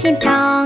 心飘。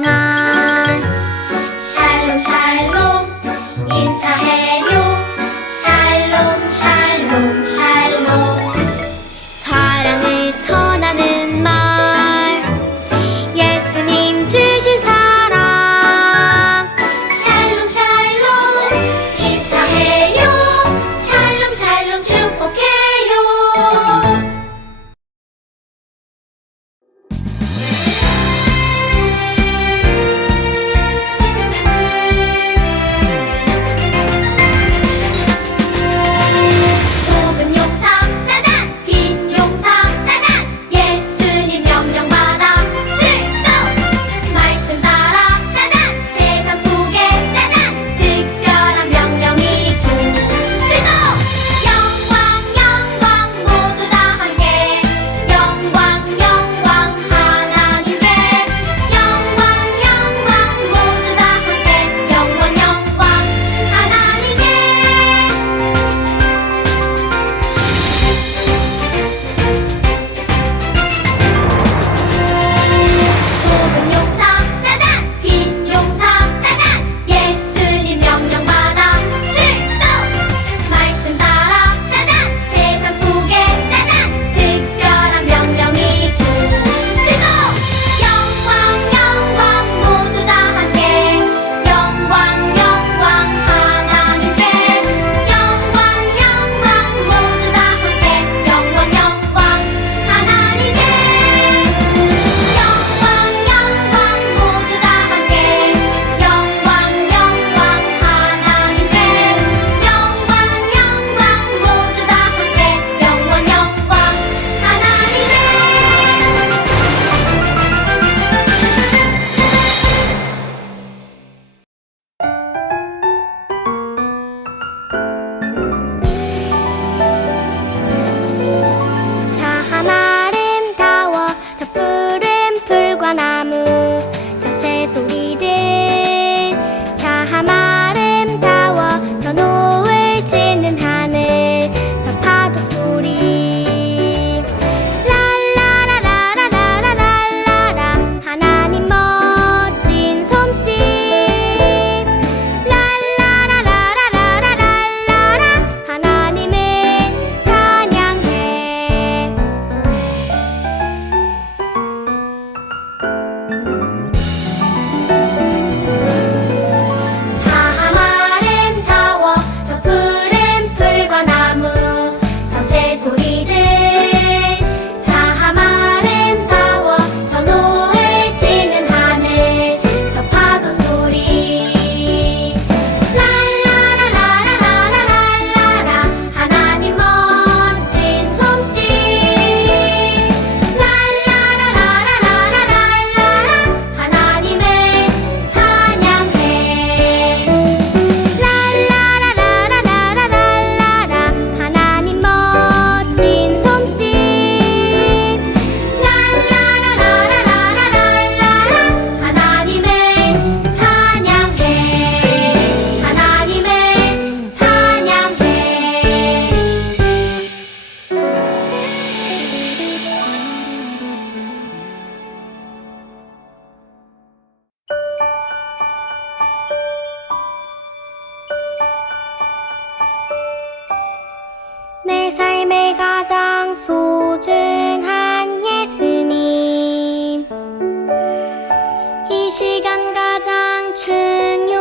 시간 가장 중요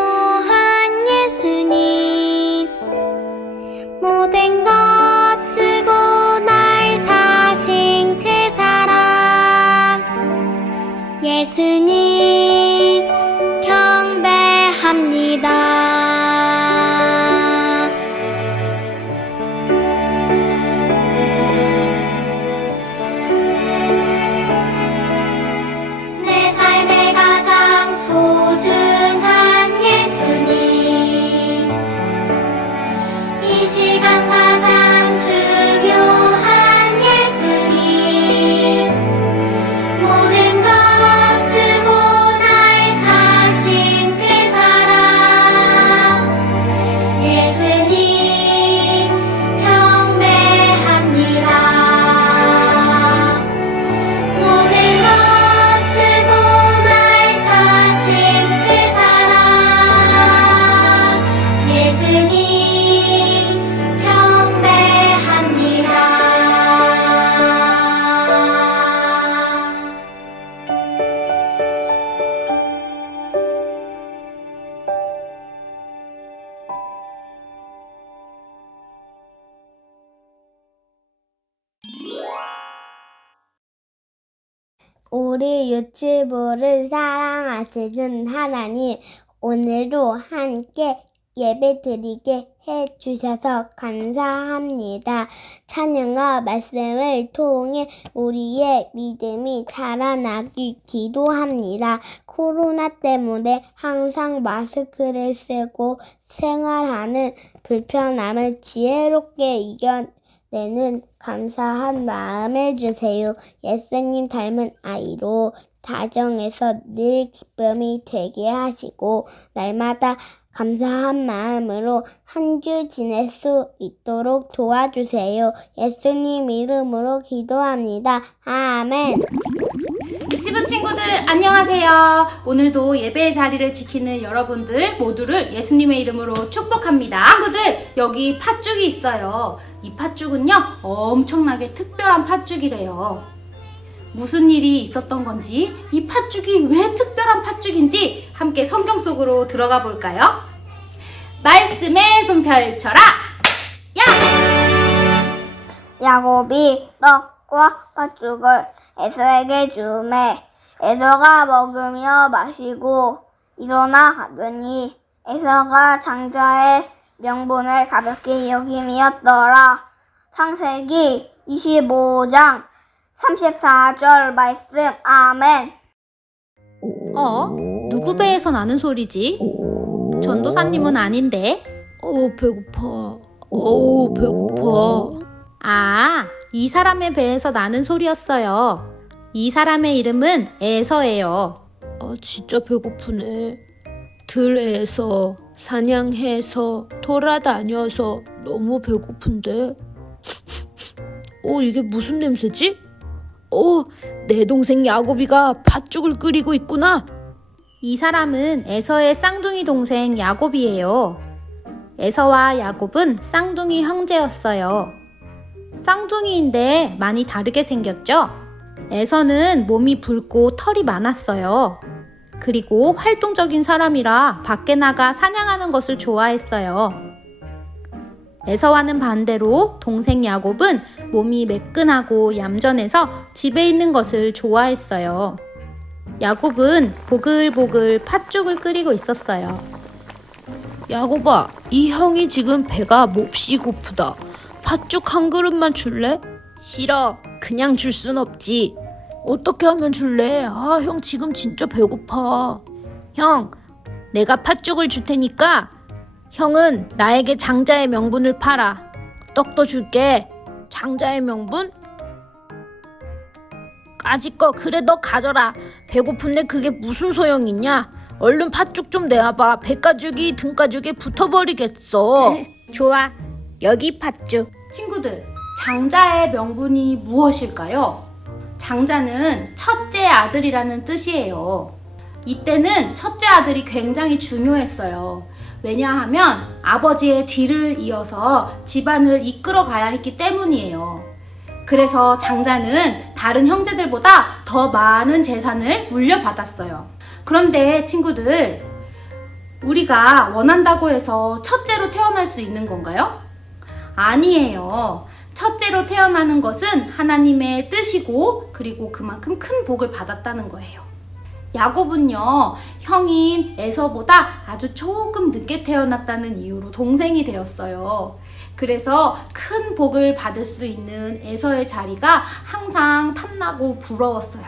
우리 유튜브를 사랑하시는 하나님, 오늘도 함께 예배 드리게 해 주셔서 감사합니다. 찬양과 말씀을 통해 우리의 믿음이 자라나길 기도합니다. 코로나 때문에 항상 마스크를 쓰고 생활하는 불편함을 지혜롭게 이겨 내는 감사한 마음을 주세요. 예수님 닮은 아이로 가정에서 늘 기쁨이 되게 하시고 날마다 감사한 마음으로 한 주 지낼 수 있도록 도와주세요. 예수님 이름으로 기도합니다. 아멘. 유치부 친구들 안녕하세요. 오늘도 예배의 자리를 지키는 여러분들 모두를 예수님의 이름으로 축복합니다. 친구들 여기 팥죽이 있어요. 이 팥죽은요 엄청나게 특별한 팥죽이래요. 무슨 일이 있었던 건지 이 팥죽이 왜 특별한 팥죽인지 함께 성경 속으로 들어가 볼까요? 말씀에 손 펼쳐라. 야! 야곱이 떡과 팥죽을 에서에게 주매 에서가 먹으며 마시고 일어나 가더니 에서가 장자의 명분을 가볍게 여김이었더라. 창세기 25장 34절 말씀 아멘 어? 누구 배에서 나는 소리지? 전도사님은 아닌데. 어 배고파. 어우 배고파. 아, 이 사람의 배에서 나는 소리였어요. 이 사람의 이름은 에서예요. 아 진짜 배고프네. 들에서 사냥해서 돌아다녀서 너무 배고픈데. 어 이게 무슨 냄새지? 어 내 동생 야곱이가 팥죽을 끓이고 있구나. 이 사람은 에서의 쌍둥이 동생 야곱이에요. 에서와 야곱은 쌍둥이 형제였어요. 쌍둥이인데 많이 다르게 생겼죠? 에서는 몸이 붉고 털이 많았어요. 그리고 활동적인 사람이라 밖에 나가 사냥하는 것을 좋아했어요. 에서와는 반대로 동생 야곱은 몸이 매끈하고 얌전해서 집에 있는 것을 좋아했어요. 야곱은 보글보글 팥죽을 끓이고 있었어요. 야곱아, 이 형이 지금 배가 몹시 고프다. 팥죽 한 그릇만 줄래? 싫어. 그냥 줄 순 없지. 어떻게 하면 줄래? 아, 형 지금 진짜 배고파. 형, 내가 팥죽을 줄 테니까 형은 나에게 장자의 명분을 팔아. 떡도 줄게. 장자의 명분? 까짓 거 그래 너 가져라. 배고픈데 그게 무슨 소용 있냐? 얼른 팥죽 좀 내와봐. 배가죽이 등가죽에 붙어버리겠어. 좋아. 여기 팥죽. 친구들, 장자의 명분이 무엇일까요? 장자는 첫째 아들이라는 뜻이에요. 이때는 첫째 아들이 굉장히 중요했어요. 왜냐하면 아버지의 뒤를 이어서 집안을 이끌어 가야 했기 때문이에요. 그래서 장자는 다른 형제들보다 더 많은 재산을 물려받았어요. 그런데 친구들, 우리가 원한다고 해서 첫째로 태어날 수 있는 건가요? 아니에요. 첫째로 태어나는 것은 하나님의 뜻이고 그리고 그만큼 큰 복을 받았다는 거예요. 야곱은요, 형인 에서보다 아주 조금 늦게 태어났다는 이유로 동생이 되었어요. 그래서 큰 복을 받을 수 있는 에서의 자리가 항상 탐나고 부러웠어요.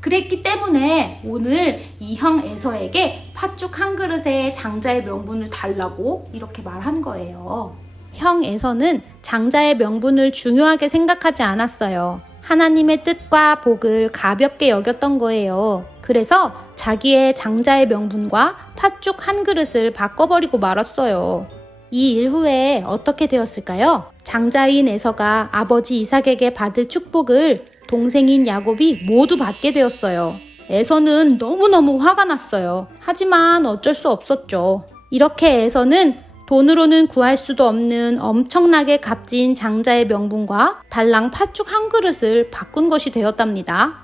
그랬기 때문에 오늘 이 형 에서에게 팥죽 한 그릇에 장자의 명분을 달라고 이렇게 말한 거예요. 형 에서는 장자의 명분을 중요하게 생각하지 않았어요. 하나님의 뜻과 복을 가볍게 여겼던 거예요. 그래서 자기의 장자의 명분과 팥죽 한 그릇을 바꿔버리고 말았어요. 이 일 후에 어떻게 되었을까요? 장자인 에서가 아버지 이삭에게 받을 축복을 동생인 야곱이 모두 받게 되었어요. 에서는 너무너무 화가 났어요. 하지만 어쩔 수 없었죠. 이렇게 에서는 돈으로는 구할 수도 없는 엄청나게 값진 장자의 명분과 달랑 팥죽 한 그릇을 바꾼 것이 되었답니다.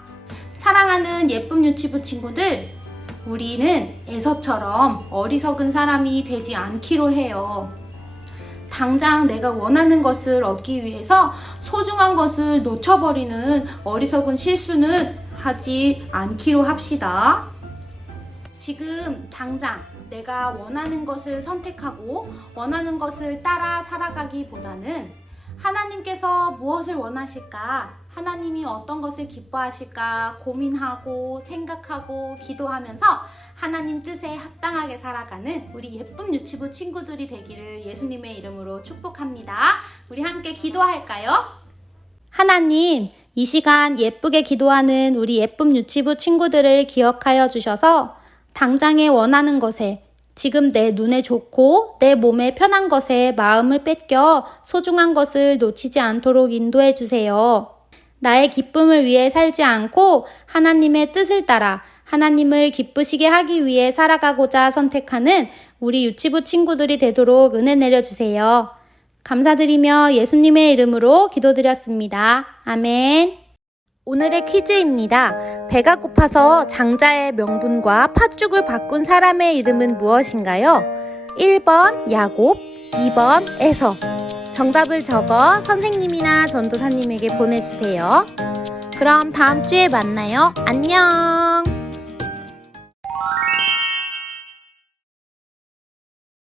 사랑하는 예쁜 유치부 친구들, 우리는 에서처럼 어리석은 사람이 되지 않기로 해요. 당장 내가 원하는 것을 얻기 위해서 소중한 것을 놓쳐버리는 어리석은 실수는 하지 않기로 합시다. 지금 당장 내가 원하는 것을 선택하고 원하는 것을 따라 살아가기보다는 하나님께서 무엇을 원하실까? 하나님이 어떤 것을 기뻐하실까? 고민하고 생각하고 기도하면서 하나님 뜻에 합당하게 살아가는 우리 예쁜 유치부 친구들이 되기를 예수님의 이름으로 축복합니다. 우리 함께 기도할까요? 하나님, 이 시간 예쁘게 기도하는 우리 예쁜 유치부 친구들을 기억하여 주셔서 당장에 원하는 것에 지금 내 눈에 좋고 내 몸에 편한 것에 마음을 뺏겨 소중한 것을 놓치지 않도록 인도해 주세요. 나의 기쁨을 위해 살지 않고 하나님의 뜻을 따라 하나님을 기쁘시게 하기 위해 살아가고자 선택하는 우리 유치부 친구들이 되도록 은혜 내려주세요. 감사드리며 예수님의 이름으로 기도드렸습니다. 아멘. 오늘의 퀴즈입니다. 배가 고파서 장자의 명분과 팥죽을 바꾼 사람의 이름은 무엇인가요? 1번 야곱, 2번 에서. 정답을 적어 선생님이나 전도사님에게 보내주세요. 그럼 다음 주에 만나요. 안녕!